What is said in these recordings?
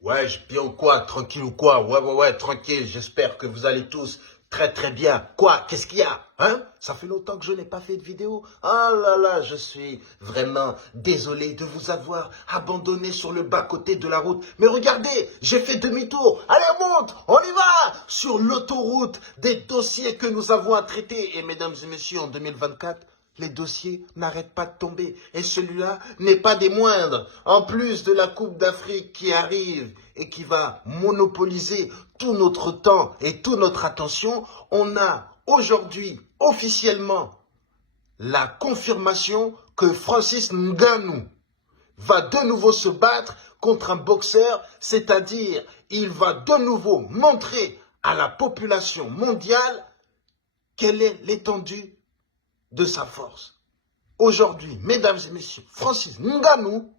Ouais, bien ou quoi? Tranquille ou quoi? Ouais, tranquille. J'espère que vous allez tous très très bien. Quoi? Qu'est-ce qu'il y a? Hein? Ça fait longtemps que je n'ai pas fait de vidéo. Ah là là, je suis vraiment désolé de vous avoir abandonné sur le bas-côté de la route. Mais regardez, j'ai fait demi-tour. Allez, monte, on y va! Sur l'autoroute des dossiers que nous avons à traiter. Et mesdames et messieurs, en 2024, les dossiers n'arrêtent pas de tomber. Et celui-là n'est pas des moindres. En plus de la Coupe d'Afrique qui arrive et qui va monopoliser tout notre temps et toute notre attention, on a aujourd'hui officiellement la confirmation que Francis Ngannou va de nouveau se battre contre un boxeur, c'est-à-dire il va de nouveau montrer à la population mondiale quelle est l'étendue de sa force. Aujourd'hui, mesdames et messieurs, Francis Ngannou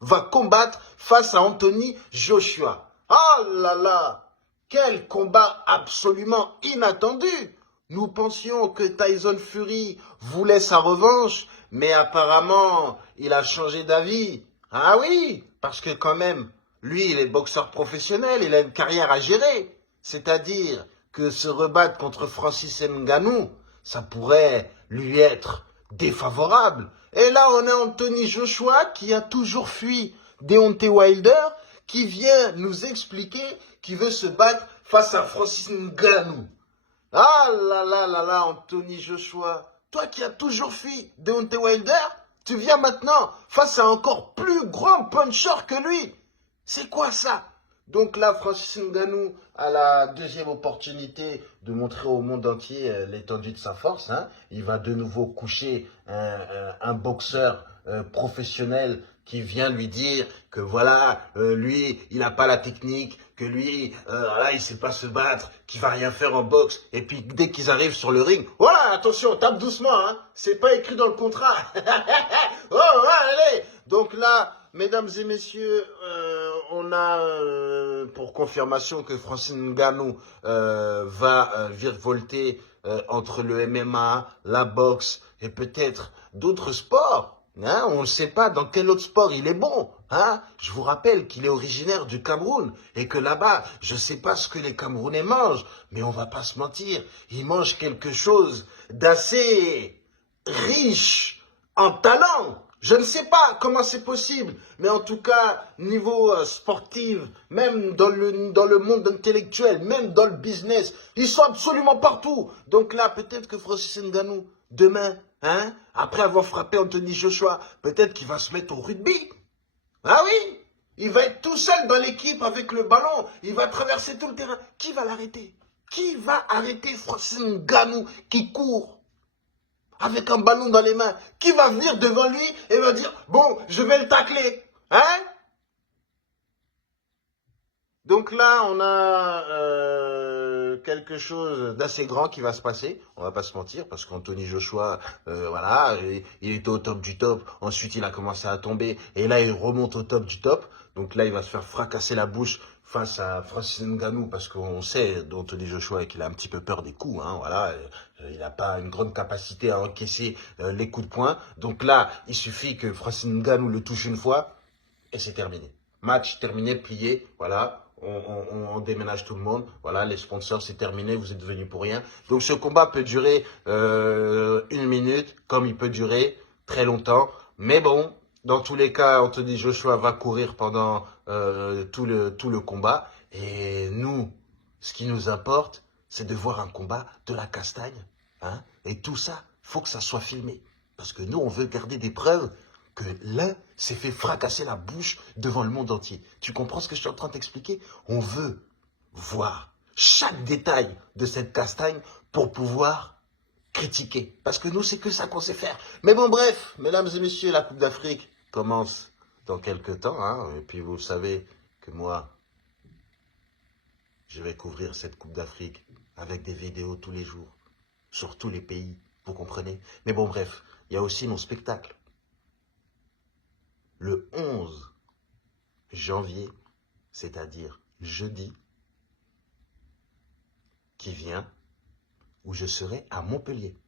va combattre face à Anthony Joshua. Oh là là, quel combat absolument inattendu. Nous pensions que Tyson Fury voulait sa revanche, mais apparemment, il a changé d'avis. Ah oui, parce que quand même, lui, il est boxeur professionnel, il a une carrière à gérer. C'est-à-dire que se rebattre contre Francis Ngannou, ça pourrait lui être défavorable. Et là, on a Anthony Joshua qui a toujours fui Deontay Wilder, qui vient nous expliquer qu'il veut se battre face à Francis Ngannou. Ah là là là là, Anthony Joshua, toi qui as toujours fui Deontay Wilder, tu viens maintenant face à un encore plus grand puncher que lui. C'est quoi ça? Donc là, Francis Ngannou a la deuxième opportunité de montrer au monde entier l'étendue de sa force. Hein. Il va de nouveau coucher un boxeur professionnel qui vient lui dire que voilà, lui, il n'a pas la technique, que lui, voilà, il sait pas se battre, qu'il va rien faire en boxe. Et puis dès qu'ils arrivent sur le ring, voilà, attention, tape doucement, hein, c'est pas écrit dans le contrat. Oh, ouais, allez. Donc là, mesdames et messieurs, on a pour confirmation que Francis Ngannou va virevolter entre le MMA, la boxe et peut-être d'autres sports. Hein, on ne sait pas dans quel autre sport il est bon. Hein. Je vous rappelle qu'il est originaire du Cameroun et que là-bas, je ne sais pas ce que les Camerounais mangent, mais on va pas se mentir, ils mangent quelque chose d'assez riche en talent. Je ne sais pas comment c'est possible, mais en tout cas, niveau sportif, même dans le monde intellectuel, même dans le business, ils sont absolument partout. Donc là, peut-être que Francis Ngannou, demain, hein, après avoir frappé Anthony Joshua, peut-être qu'il va se mettre au rugby. Ah oui, il va être tout seul dans l'équipe avec le ballon, il va traverser tout le terrain. Qui va l'arrêter? Qui va arrêter Francis Ngannou qui court avec un ballon dans les mains? Qui va venir devant lui et va dire, bon, je vais le tacler? Hein? Donc là, on a quelque chose d'assez grand qui va se passer. On va pas se mentir, parce qu'Anthony Joshua, voilà, il était au top du top. Ensuite, il a commencé à tomber. Et là, il remonte au top du top. Donc là, il va se faire fracasser la bouche face à Francis Ngannou, parce qu'on sait d'Anthony Joshua qu'il a un petit peu peur des coups. Hein, voilà, il n'a pas une grande capacité à encaisser les coups de poing. Donc là, il suffit que Francis Ngannou le touche une fois et c'est terminé. Match terminé, plié, voilà. On déménage tout le monde. Voilà, les sponsors, c'est terminé, vous êtes venus pour rien. Donc ce combat peut durer 1 minute, comme il peut durer très longtemps. Mais bon, dans tous les cas, Anthony Joshua va courir pendant tout le combat. Et nous, ce qui nous importe, c'est de voir un combat de la castagne. Hein. Et tout ça, faut que ça soit filmé. Parce que nous, on veut garder des preuves que l'un s'est fait fracasser la bouche devant le monde entier. Tu comprends ce que je suis en train de t'expliquer? On veut voir chaque détail de cette castagne pour pouvoir critiquer. Parce que nous, c'est que ça qu'on sait faire. Mais bon, bref, mesdames et messieurs, la Coupe d'Afrique commence dans quelques temps. Hein, et puis, vous savez que moi, je vais couvrir cette Coupe d'Afrique avec des vidéos tous les jours, sur tous les pays, vous comprenez? Mais bon, bref, il y a aussi mon spectacle. Le 11 janvier, c'est-à-dire jeudi, qui vient, où je serai à Montpellier.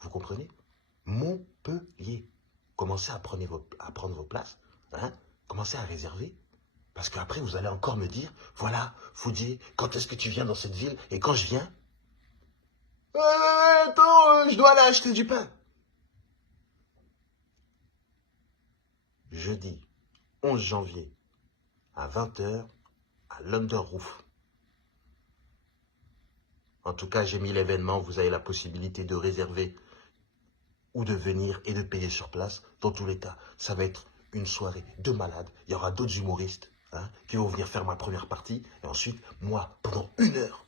Vous comprenez? Montpellier. Commencez à prendre vos places, hein? Commencez à réserver. Parce qu'après, vous allez encore me dire, voilà, Foudier, quand est-ce que tu viens dans cette ville? Et quand je viens, attends, je dois aller acheter du pain. Jeudi 11 janvier à 20 h à London Roof. En tout cas, j'ai mis l'événement, vous avez la possibilité de réserver ou de venir et de payer sur place. Dans tous les cas, ça va être une soirée de malade. Il y aura d'autres humoristes qui vont venir faire ma première partie. Et ensuite, moi, pendant 1 heure,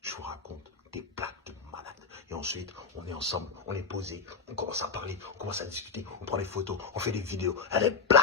je vous raconte des blagues de malade. Et ensuite, on est ensemble, on est posé, on commence à parler, on commence à discuter, on prend les photos, on fait des vidéos. Elle est blague.